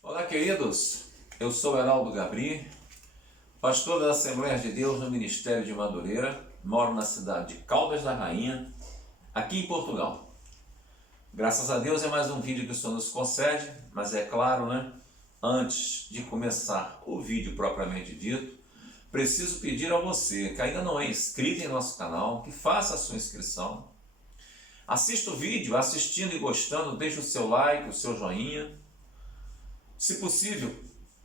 Olá, queridos. Eu sou Heraldo Gabri, pastor da Assembleia de Deus no Ministério de Madureira. Moro na cidade de Caldas da Rainha, aqui em Portugal. Graças a Deus é mais um vídeo que o Senhor nos concede, mas é claro, antes de começar o vídeo propriamente dito, preciso pedir a você que ainda não é inscrito em nosso canal, que faça a sua inscrição. Assista o vídeo, assistindo e gostando, deixe o seu like, o seu joinha. Se possível,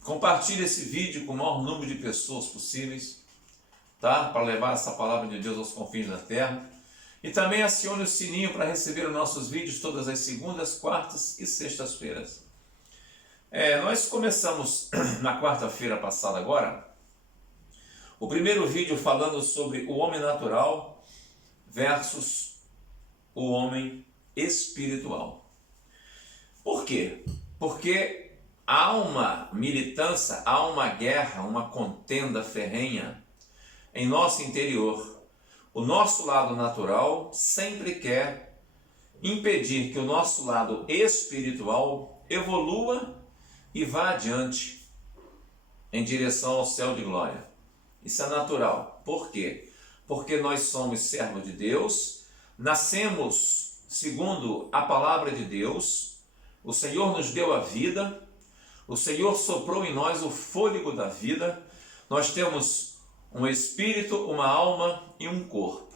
compartilhe esse vídeo com o maior número de pessoas possíveis, tá? Para levar essa palavra de Deus aos confins da terra. E também acione o sininho para receber os nossos vídeos todas as segundas, quartas e sextas-feiras. Nós começamos na quarta-feira passada agora, o primeiro vídeo falando sobre o homem natural versus o homem espiritual. Por quê? Porque há uma militância, há uma guerra, uma contenda ferrenha em nosso interior. O nosso lado natural sempre quer impedir que o nosso lado espiritual evolua e vá adiante em direção ao céu de glória. Isso é natural. Por quê? Porque nós somos servos de Deus, nascemos segundo a palavra de Deus, o Senhor nos deu a vida, o Senhor soprou em nós o fôlego da vida, nós temos um espírito, uma alma e um corpo.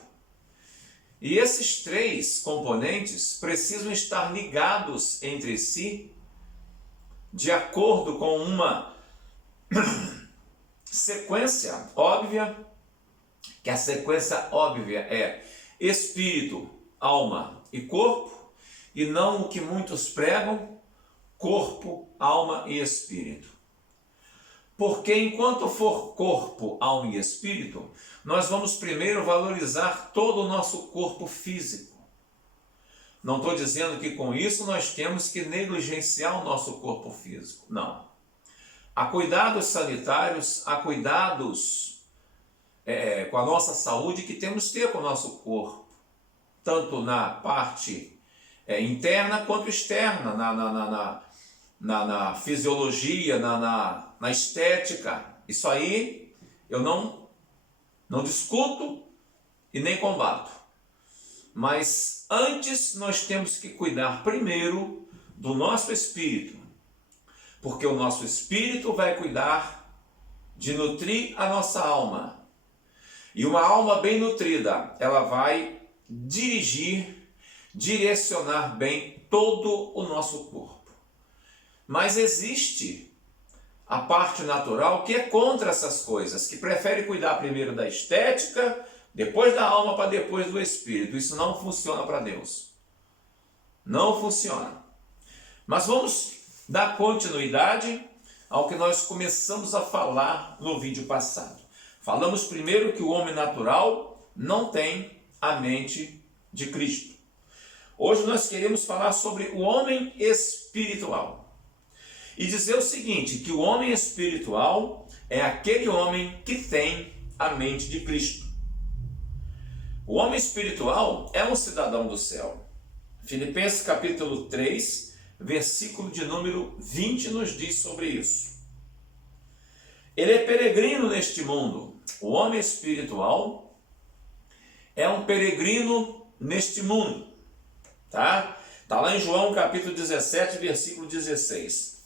E esses três componentes precisam estar ligados entre si, de acordo com uma sequência óbvia, que a sequência óbvia é espírito, alma e corpo, e não o que muitos pregam, corpo, alma e espírito. Porque enquanto for corpo, alma e espírito, nós vamos primeiro valorizar todo o nosso corpo físico. Não estou dizendo que com isso nós temos que negligenciar o nosso corpo físico. Não. Há cuidados sanitários, há cuidados com a nossa saúde que temos que ter com o nosso corpo. Tanto na parte interna quanto externa, na fisiologia, na estética. Isso aí eu não discuto e nem combato. Mas antes nós temos que cuidar primeiro do nosso espírito, porque o nosso espírito vai cuidar de nutrir a nossa alma. E uma alma bem nutrida, ela vai direcionar bem todo o nosso corpo. Mas existe a parte natural que é contra essas coisas, que prefere cuidar primeiro da estética, depois da alma, para depois do espírito. Isso não funciona para Deus. Não funciona. Mas vamos dar continuidade ao que nós começamos a falar no vídeo passado. Falamos primeiro que o homem natural não tem a mente de Cristo. Hoje nós queremos falar sobre o homem espiritual. E dizer o seguinte, que o homem espiritual é aquele homem que tem a mente de Cristo. O homem espiritual é um cidadão do céu. Filipenses capítulo 3, versículo de número 20 nos diz sobre isso. Ele é peregrino neste mundo. O homem espiritual é um peregrino neste mundo. Tá lá em João capítulo 17, versículo 16.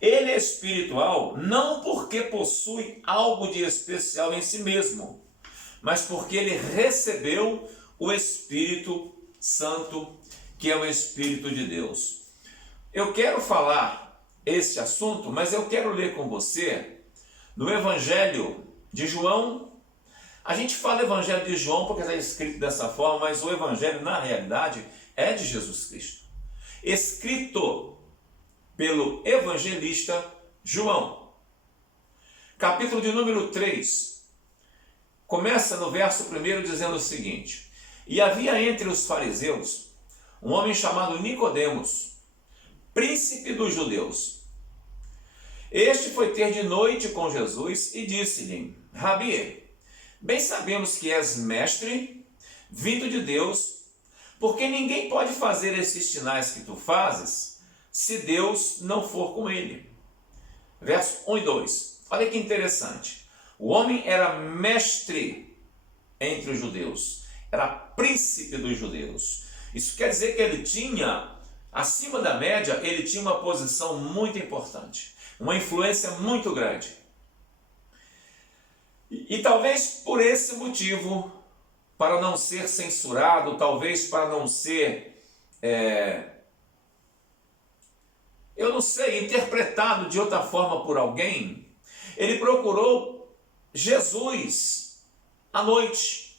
Ele é espiritual não porque possui algo de especial em si mesmo, mas porque ele recebeu o Espírito Santo, que é o Espírito de Deus. Eu quero falar esse assunto, mas eu quero ler com você no Evangelho de João. A gente fala Evangelho de João porque está escrito dessa forma, mas o Evangelho, na realidade, é de Jesus Cristo. Escrito pelo evangelista João. Capítulo de número 3. Começa no verso 1 dizendo o seguinte: E havia entre os fariseus um homem chamado Nicodemos, príncipe dos judeus. Este foi ter de noite com Jesus e disse-lhe: Rabi, bem sabemos que és mestre, vindo de Deus, porque ninguém pode fazer esses sinais que tu fazes, se Deus não for com ele. Verso 1 e 2. Olha que interessante. O homem era mestre entre os judeus. Era príncipe dos judeus. Isso quer dizer que ele tinha, acima da média, ele tinha uma posição muito importante. Uma influência muito grande. E talvez por esse motivo, para não ser censurado, talvez para não ser, eu não sei, interpretado de outra forma por alguém, ele procurou Jesus à noite.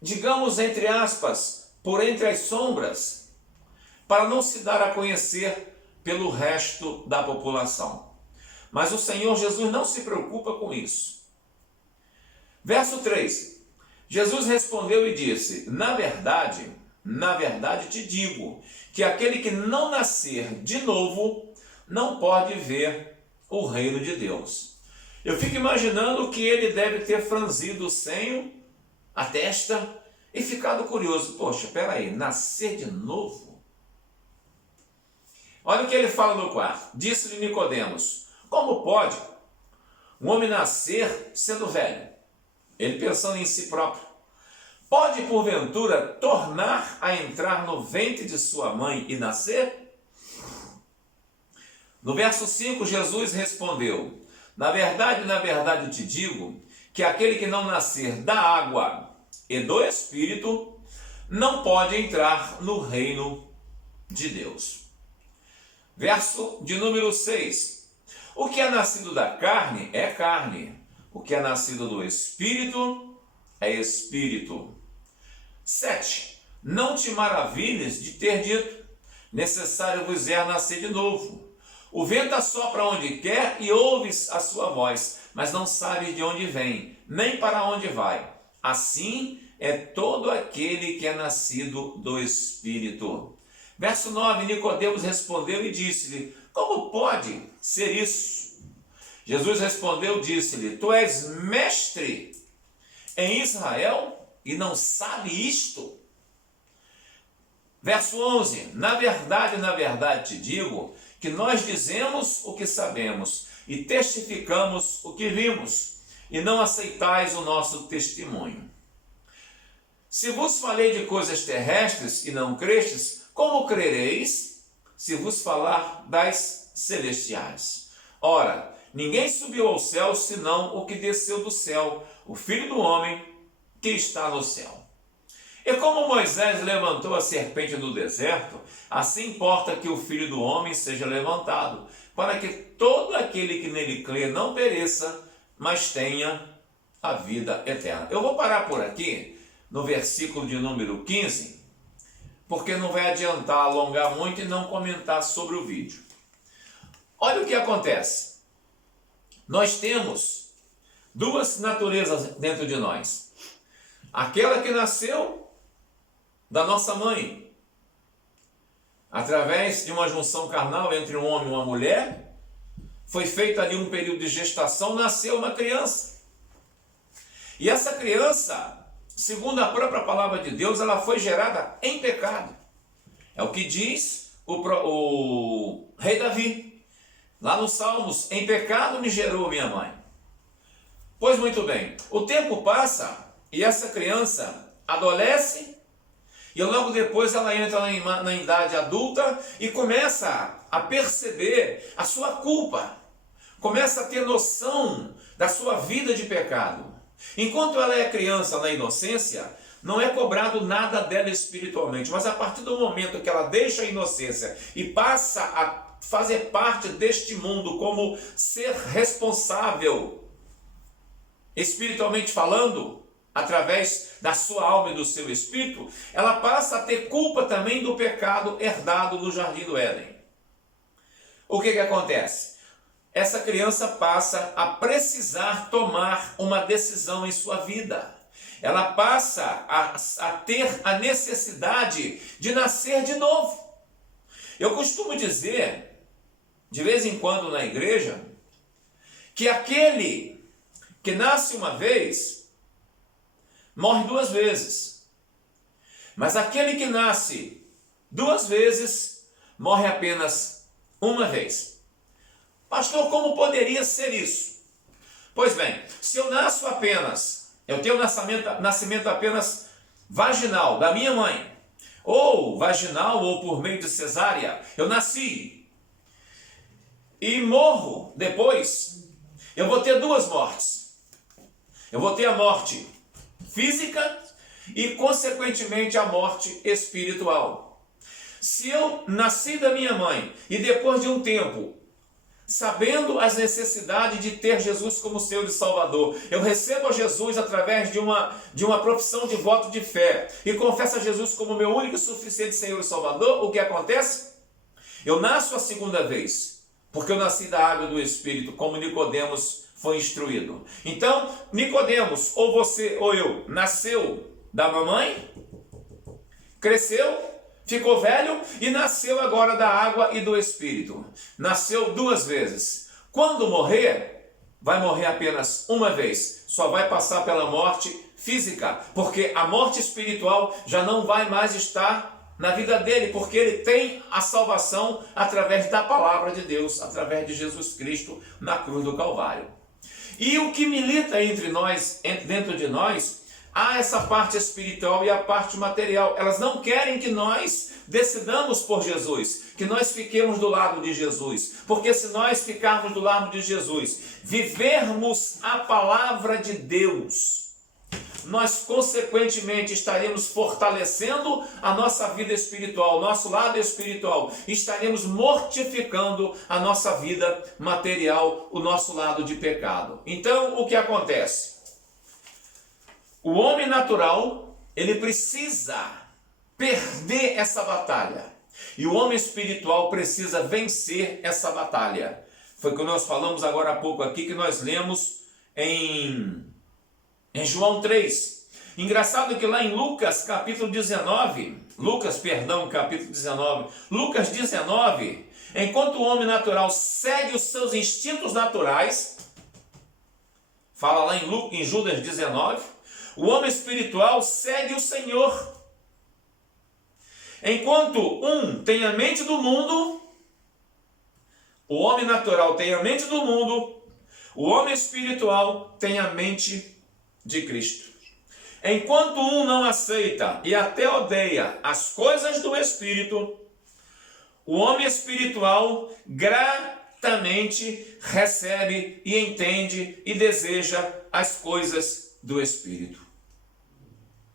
Digamos, entre aspas, por entre as sombras, para não se dar a conhecer pelo resto da população. Mas o Senhor Jesus não se preocupa com isso. Verso 3. Jesus respondeu e disse: na verdade te digo, que aquele que não nascer de novo, não pode ver o reino de Deus. Eu fico imaginando que ele deve ter franzido o senho, a testa, e ficado curioso. Poxa, peraí, nascer de novo? Olha o que ele fala no 4. Disse-lhe Nicodemos: como pode um homem nascer sendo velho? Ele pensando em si próprio. Pode, porventura, tornar a entrar no ventre de sua mãe e nascer? No verso 5, Jesus respondeu: na verdade te digo, que aquele que não nascer da água e do Espírito, não pode entrar no reino de Deus. Verso de número 6. O que é nascido da carne é carne, o que é nascido do Espírito é Espírito. 7. Não te maravilhes de ter dito: necessário vos é nascer de novo. O vento assopra onde quer e ouves a sua voz, mas não sabes de onde vem, nem para onde vai. Assim é todo aquele que é nascido do Espírito. Verso 9, Nicodemos respondeu e disse-lhe: como pode ser isso? Jesus respondeu e disse-lhe: tu és mestre em Israel e não sabe isto? Verso 11, na verdade te digo, que nós dizemos o que sabemos e testificamos o que vimos, e não aceitais o nosso testemunho. Se vos falei de coisas terrestres e não crestes, como crereis se vos falar das celestiais? Ora, ninguém subiu ao céu senão o que desceu do céu, o Filho do Homem que está no céu. E como Moisés levantou a serpente no deserto, assim importa que o Filho do Homem seja levantado, para que todo aquele que nele crê não pereça, mas tenha a vida eterna. Eu vou parar por aqui, no versículo de número 15, porque não vai adiantar alongar muito e não comentar sobre o vídeo. Olha o que acontece. Nós temos duas naturezas dentro de nós. Aquela que nasceu da nossa mãe, através de uma junção carnal entre um homem e uma mulher, foi feito ali um período de gestação, nasceu uma criança. E essa criança, segundo a própria palavra de Deus, ela foi gerada em pecado. É o que diz o rei Davi, lá nos Salmos: em pecado me gerou minha mãe. Pois muito bem, o tempo passa e essa criança adolesce, e logo depois ela entra na idade adulta e começa a perceber a sua culpa, começa a ter noção da sua vida de pecado. Enquanto ela é criança na inocência, não é cobrado nada dela espiritualmente, mas a partir do momento que ela deixa a inocência e passa a fazer parte deste mundo como ser responsável, espiritualmente falando, através da sua alma e do seu espírito, ela passa a ter culpa também do pecado herdado no Jardim do Éden. O que acontece? Essa criança passa a precisar tomar uma decisão em sua vida. Ela passa a ter a necessidade de nascer de novo. Eu costumo dizer, de vez em quando na igreja, que aquele que nasce uma vez, morre duas vezes. Mas aquele que nasce duas vezes, morre apenas uma vez. Pastor, como poderia ser isso? Pois bem, se eu nasço apenas, eu tenho nascimento apenas vaginal da minha mãe, ou vaginal ou por meio de cesárea, eu nasci e morro depois, eu vou ter duas mortes. Eu vou ter a morte física e, consequentemente, a morte espiritual. Se eu nasci da minha mãe e depois de um tempo, sabendo as necessidades de ter Jesus como Senhor e Salvador, eu recebo a Jesus através de uma profissão de voto de fé e confesso a Jesus como meu único e suficiente Senhor e Salvador, o que acontece? Eu nasço a segunda vez, porque eu nasci da água e do Espírito, como Nicodemos foi instruído. Então, Nicodemos, ou você ou eu, nasceu da mamãe, cresceu, ficou velho e nasceu agora da água e do Espírito. Nasceu duas vezes. Quando morrer, vai morrer apenas uma vez. Só vai passar pela morte física, porque a morte espiritual já não vai mais estar na vida dele, porque ele tem a salvação através da palavra de Deus, através de Jesus Cristo na cruz do Calvário. E o que milita entre nós, dentro de nós, há essa parte espiritual e a parte material. Elas não querem que nós decidamos por Jesus, que nós fiquemos do lado de Jesus. Porque se nós ficarmos do lado de Jesus, vivermos a palavra de Deus, nós consequentemente estaremos fortalecendo a nossa vida espiritual, nosso lado espiritual, estaremos mortificando a nossa vida material, o nosso lado de pecado. Então, o que acontece? O homem natural, ele precisa perder essa batalha. E o homem espiritual precisa vencer essa batalha. Foi o que nós falamos agora há pouco aqui, que nós lemos em João 3. Engraçado que lá em Lucas 19, Lucas 19, enquanto o homem natural segue os seus instintos naturais, fala lá em Judas 19, o homem espiritual segue o Senhor. Enquanto um tem a mente do mundo, o homem natural tem a mente do mundo, o homem espiritual tem a mente de Cristo. Enquanto um não aceita e até odeia as coisas do Espírito, o homem espiritual gratamente recebe e entende e deseja as coisas do Espírito.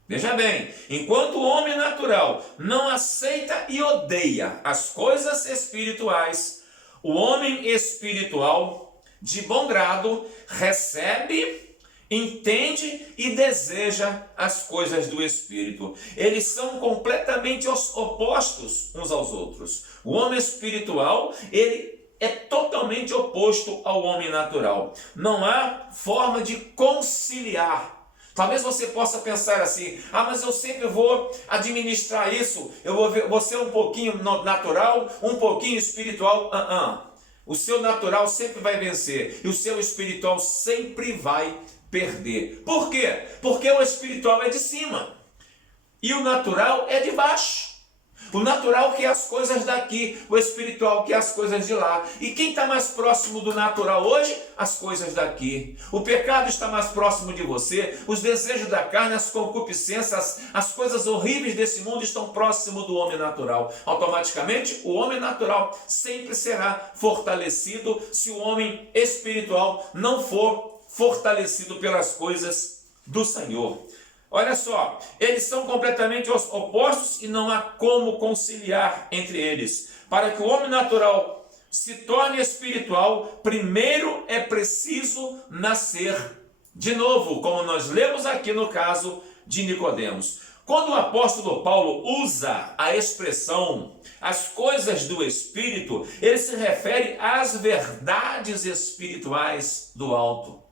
Veja bem, enquanto o homem natural não aceita e odeia as coisas espirituais, o homem espiritual, de bom grado, recebe, entende e deseja as coisas do Espírito. Eles são completamente opostos uns aos outros. O homem espiritual, ele é totalmente oposto ao homem natural. Não há forma de conciliar. Talvez você possa pensar assim, mas eu sempre vou administrar isso, eu vou ser um pouquinho natural, um pouquinho espiritual. O seu natural sempre vai vencer e o seu espiritual sempre vai perder. Por quê? Porque o espiritual é de cima e o natural é de baixo. O natural quer as coisas daqui, o espiritual quer as coisas de lá. E quem está mais próximo do natural hoje? As coisas daqui. O pecado está mais próximo de você, os desejos da carne, as concupiscências, as coisas horríveis desse mundo estão próximo do homem natural. Automaticamente, o homem natural sempre será fortalecido se o homem espiritual não for fortalecido pelas coisas do Senhor. Olha só, eles são completamente opostos e não há como conciliar entre eles. Para que o homem natural se torne espiritual, primeiro é preciso nascer de novo, como nós lemos aqui no caso de Nicodemos. Quando o apóstolo Paulo usa a expressão as coisas do Espírito, ele se refere às verdades espirituais do alto.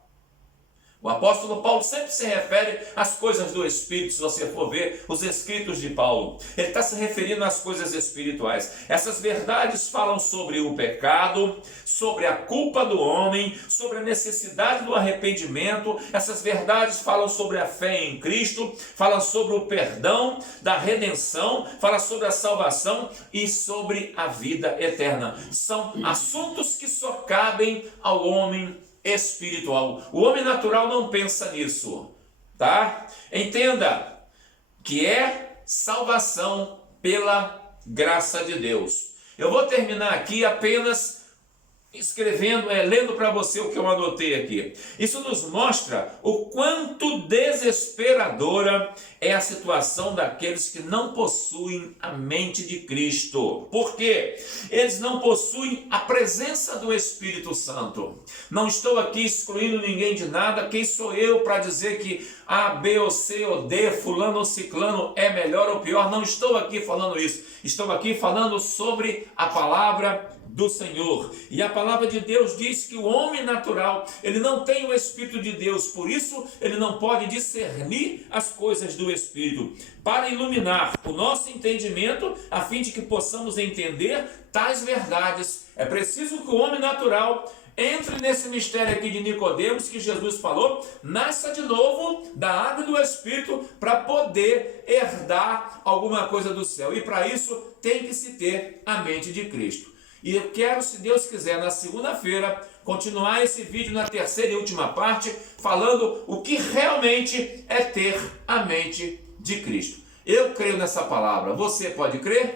O apóstolo Paulo sempre se refere às coisas do Espírito, se você for ver os escritos de Paulo. Ele está se referindo às coisas espirituais. Essas verdades falam sobre o pecado, sobre a culpa do homem, sobre a necessidade do arrependimento. Essas verdades falam sobre a fé em Cristo, falam sobre o perdão, da redenção, falam sobre a salvação e sobre a vida eterna. São assuntos que só cabem ao homem espiritual. O homem natural não pensa nisso, tá? Entenda que é salvação pela graça de Deus. Eu vou terminar aqui apenas lendo para você o que eu anotei aqui. Isso nos mostra o quanto desesperadora é a situação daqueles que não possuem a mente de Cristo. Por quê? Eles não possuem a presença do Espírito Santo. Não estou aqui excluindo ninguém de nada. Quem sou eu para dizer que A, B ou C ou D, fulano ou ciclano é melhor ou pior? Não estou aqui falando isso. Estou aqui falando sobre a palavra do Senhor. E a palavra de Deus diz que o homem natural, ele não tem o Espírito de Deus, por isso ele não pode discernir as coisas do Espírito. Para iluminar o nosso entendimento, a fim de que possamos entender tais verdades, é preciso que o homem natural entre nesse mistério aqui de Nicodemos que Jesus falou, nasça de novo da água e do Espírito para poder herdar alguma coisa do céu. E para isso tem que se ter a mente de Cristo. E eu quero, se Deus quiser, na segunda-feira, continuar esse vídeo na terceira e última parte, falando o que realmente é ter a mente de Cristo. Eu creio nessa palavra. Você pode crer?